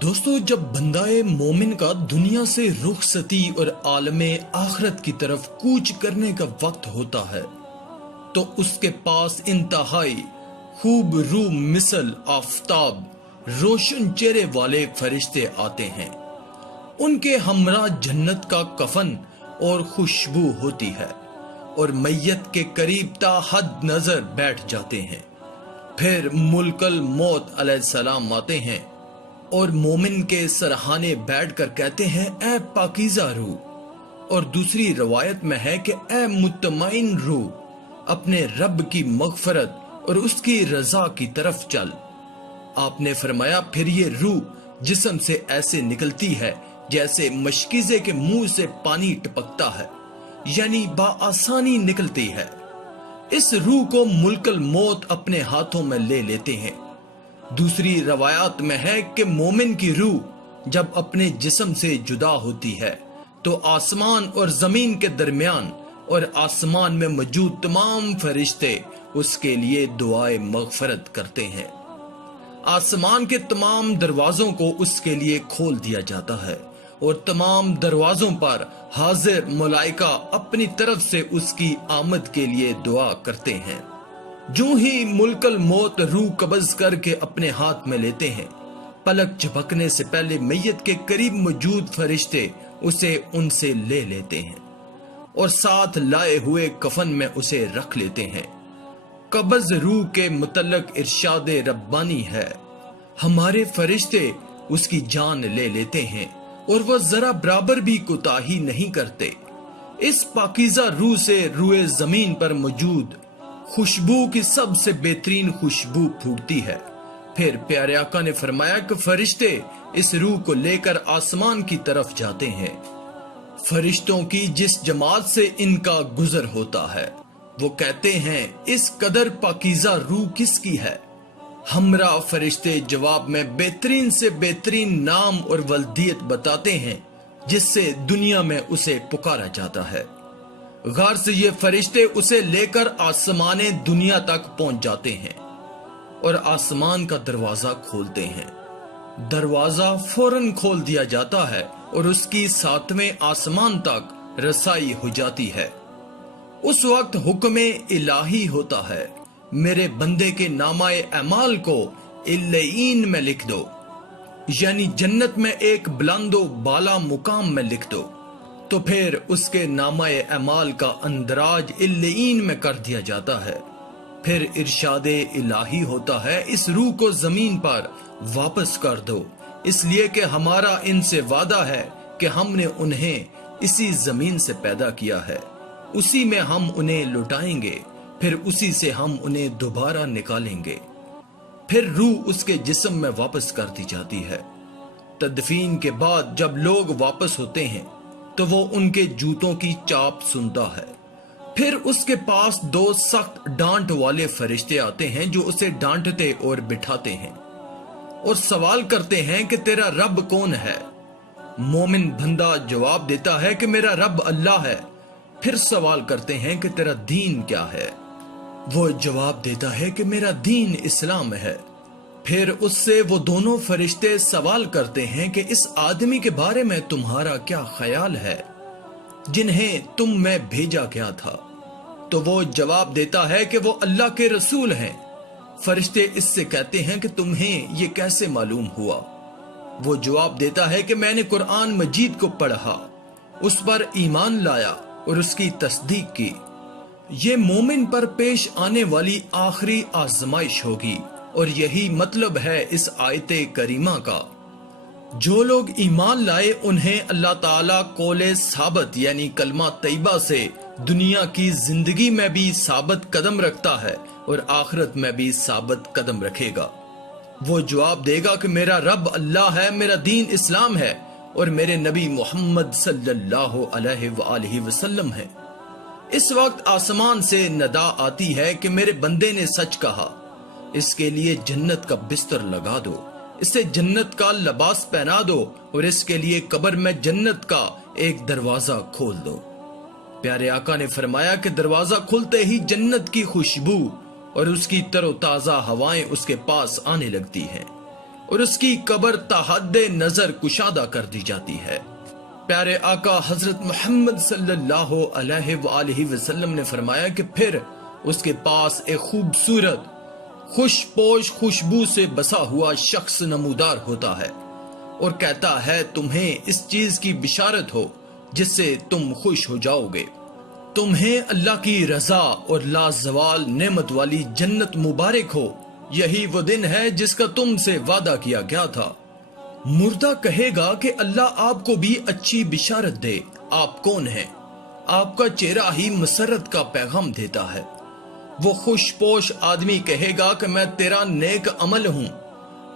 दोस्तों, जब बंदाए मोमिन का दुनिया से रुखसती और आलमे आखरत की तरफ कूच करने का वक्त होता है तो उसके पास इंतहाई खूब रू मिसल आफताब रोशन चेहरे वाले फरिश्ते आते हैं। उनके हमरा जन्नत का कफन और खुशबू होती है और मैयत के करीब ता हद नजर बैठ जाते हैं। फिर मुल्कल मौत अलैहिस्सलाम आते हैं और मोमिन के सरहाने बैठकर कहते हैं, ऐ पाकीज़ा रूह। और दूसरी रवायत में है कि ऐ मुतमईन रूह, अपने रब की मगफरत और उसकी रजा की तरफ चल। आपने फरमाया, फिर ये रूह जिस्म से ऐसे निकलती है जैसे मशकीज़े के मुंह से पानी टपकता है, यानी बाआसानी निकलती है। इस रूह को मुल्कल मौत अपने हाथों में ले लेते हैं। दूसरी रवायात में है कि मोमिन की रूह जब अपने जिस्म से जुदा होती है तो आसमान और जमीन के दरमियान और आसमान में मौजूद तमाम फरिश्ते उसके लिए दुआए मगफरत करते हैं। आसमान के तमाम दरवाजों को उसके लिए खोल दिया जाता है और तमाम दरवाजों पर हाजिर मलाइका अपनी तरफ से उसकी आमद के लिए दुआ करते हैं। जो ही मुल्कल मौत रूह कब्ज करके अपने हाथ में लेते हैं, पलक झपकने से पहले मैयत के करीब मौजूद फरिश्ते उसे उनसे ले लेते हैं और साथ लाए हुए कफन में उसे रख लेते हैं। कब्ज रूह के मुतल्लक इरशाद रब्बानी है, हमारे फरिश्ते उसकी जान ले लेते हैं और वह जरा बराबर भी कोताही नहीं करते। इस पाकीज़ा रूह से रूए जमीन पर मौजूद खुशबू की सबसे बेहतरीन खुशबू फूटती है। फिर प्यारे आका ने फरमाया कि फरिश्ते इस रूह को लेकर आसमान की तरफ जाते हैं। फरिश्तों की जिस जमात से इनका गुजर होता है वो कहते हैं, इस कदर पाकीज़ा रूह किसकी है? हमरा फरिश्ते जवाब में बेहतरीन से बेहतरीन नाम और वल्दियत बताते हैं जिससे दुनिया में उसे पुकारा जाता है। गार से ये फरिश्ते उसे लेकर आसमाने दुनिया तक पहुंच जाते हैं और आसमान का दरवाजा खोलते हैं। दरवाजा फौरन खोल दिया जाता है और उसकी 7वें आसमान तक रसाई हो जाती है। उस वक्त हुक्म इलाही होता है, मेरे बंदे के नामाए अमाल को इल्लईन में लिख दो, यानी जन्नत में एक बुलंदो बाला मुकाम में लिख दो। तो फिर उसके नामाए अमाल का अंदराज इल्लईन में कर दिया जाता है। फिर इरशादे इलाही होता है, इस रूह को जमीन पर वापस कर दो, इसलिए कि हमारा इनसे वादा है कि हमने उन्हें इसी जमीन से पैदा किया है, उसी में हम उन्हें लुटाएंगे, फिर उसी से हम उन्हें दोबारा निकालेंगे। फिर रूह उसके जिस्म में वापस कर दी जाती है। तदफीन के बाद जब लोग वापस होते हैं तो वो उनके जूतों की चाप सुनता है। फिर उसके पास 2 सख्त डांट वाले फरिश्ते आते हैं जो उसे डांटते और बिठाते हैं और सवाल करते हैं कि तेरा रब कौन है? मोमिन बंदा जवाब देता है कि मेरा रब अल्लाह है। फिर सवाल करते हैं कि तेरा दीन क्या है? वो जवाब देता है कि मेरा दीन इस्लाम है। फिर उससे वो दोनों फरिश्ते सवाल करते हैं कि इस आदमी के बारे में तुम्हारा क्या ख्याल है जिन्हें तुम में भेजा गया था? तो वो जवाब देता है कि वो अल्लाह के रसूल हैं। फरिश्ते इससे कहते हैं कि तुम्हें ये कैसे मालूम हुआ? वो जवाब देता है कि मैंने कुरान मजीद को पढ़ा, उस पर ईमान लाया और उसकी तस्दीक की। ये मोमिन पर पेश आने वाली आखिरी आजमाइश होगी और यही मतलब है इस आयते करीमा का। जो लोग ईमान लाए उन्हें अल्लाह ताला कौले साबत यानी कलमा तैयबा से दुनिया की जिंदगी में भी साबत कदम रखता है और आखिरत में भी साबत कदम रखेगा। वो जवाब देगा कि मेरा रब अल्लाह है, मेरा दीन इस्लाम है और मेरे नबी मोहम्मद सल्लल्लाहु अलैहि वसल्लम है। इस वक्त आसमान से नदा आती है कि मेरे बंदे ने सच कहा, इसके लिए जन्नत का बिस्तर लगा दो, इसे जन्नत का लिबास पहना दो और इसके लिए कब्र में जन्नत का एक दरवाजा खोल दो। प्यारे आका ने फरमाया कि दरवाजा खुलते ही जन्नत की खुशबू और उसकी तरोताजा हवाएं उसके पास आने लगती हैं اور اس کی قبر تا حد نظر کشادہ کر دی جاتی ہے۔ پیارے آقا حضرت محمد صلی اللہ علیہ وآلہ وسلم نے فرمایا کہ پھر اس کے پاس ایک خوبصورت خوش پوش خوشبو سے بسا ہوا شخص نمودار ہوتا ہے اور کہتا ہے تمہیں اس چیز کی بشارت ہو جس سے تم خوش ہو جاؤ گے، تمہیں اللہ کی رضا اور لازوال نعمت والی جنت مبارک ہو، یہی وہ دن ہے جس کا تم سے وعدہ کیا گیا تھا۔ مردہ کہے گا کہ اللہ آپ کو بھی اچھی بشارت دے، آپ کون ہیں؟ آپ کا چہرہ ہی مسرت کا پیغام دیتا ہے۔ وہ خوش پوش آدمی کہے گا کہ میں تیرا نیک عمل ہوں،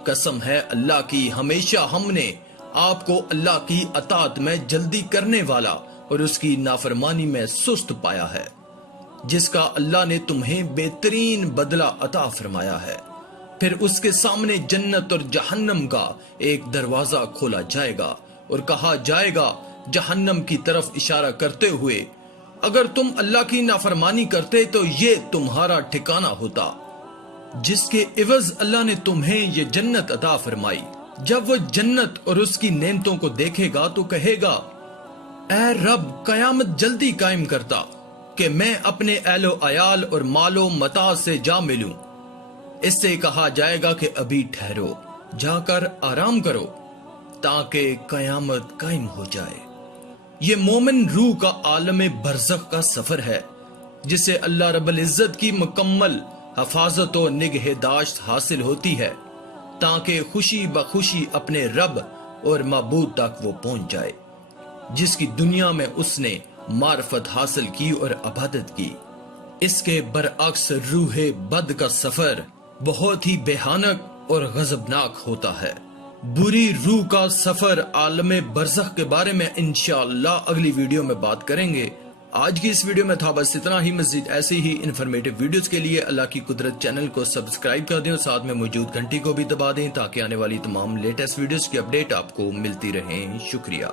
قسم ہے اللہ کی ہمیشہ ہم نے آپ کو اللہ کی اطاعت میں جلدی کرنے والا اور اس کی نافرمانی میں سست پایا ہے، جس کا اللہ نے تمہیں بہترین بدلہ عطا فرمایا ہے۔ پھر اس کے سامنے جنت اور جہنم کا ایک دروازہ کھولا جائے گا اور کہا جائے گا جہنم کی طرف اشارہ کرتے ہوئے، اگر تم اللہ کی نافرمانی کرتے تو یہ تمہارا ٹھکانہ ہوتا، جس کے عوض اللہ نے تمہیں یہ جنت عطا فرمائی۔ جب وہ جنت اور اس کی نعمتوں کو دیکھے گا تو کہے گا، اے رب قیامت جلدی قائم کرتا کہ میں اپنے اہل و عیال اور مال و متاع سے جا ملوں۔ اس سے کہا جائے گا کہ ابھی ٹھہرو، جا کر آرام کرو تاکہ قیامت قائم ہو جائے۔ یہ مومن روح کا عالم برزخ کا سفر ہے جسے اللہ رب العزت کی مکمل حفاظت و نگہداشت حاصل ہوتی ہے تاکہ خوشی بخوشی اپنے رب اور معبود تک وہ پہنچ جائے جس کی دنیا میں اس نے معرفت حاصل کی اور عبادت کی۔ اس کے برعکس روح بد کا سفر بہت ہی بھیانک اور غضبناک ہوتا ہے۔ بری روح کا سفر عالم برزخ کے بارے میں انشاءاللہ اگلی ویڈیو میں بات کریں گے۔ آج کی اس ویڈیو میں تھا بس اتنا ہی۔ مزید ایسی ہی انفارمیٹو ویڈیوز کے لیے اللہ کی قدرت چینل کو سبسکرائب کر دیں اور ساتھ میں موجود گھنٹی کو بھی دبا دیں تاکہ آنے والی تمام لیٹسٹ ویڈیوز کی اپڈیٹ آپ کو ملتی رہیں۔ شکریہ۔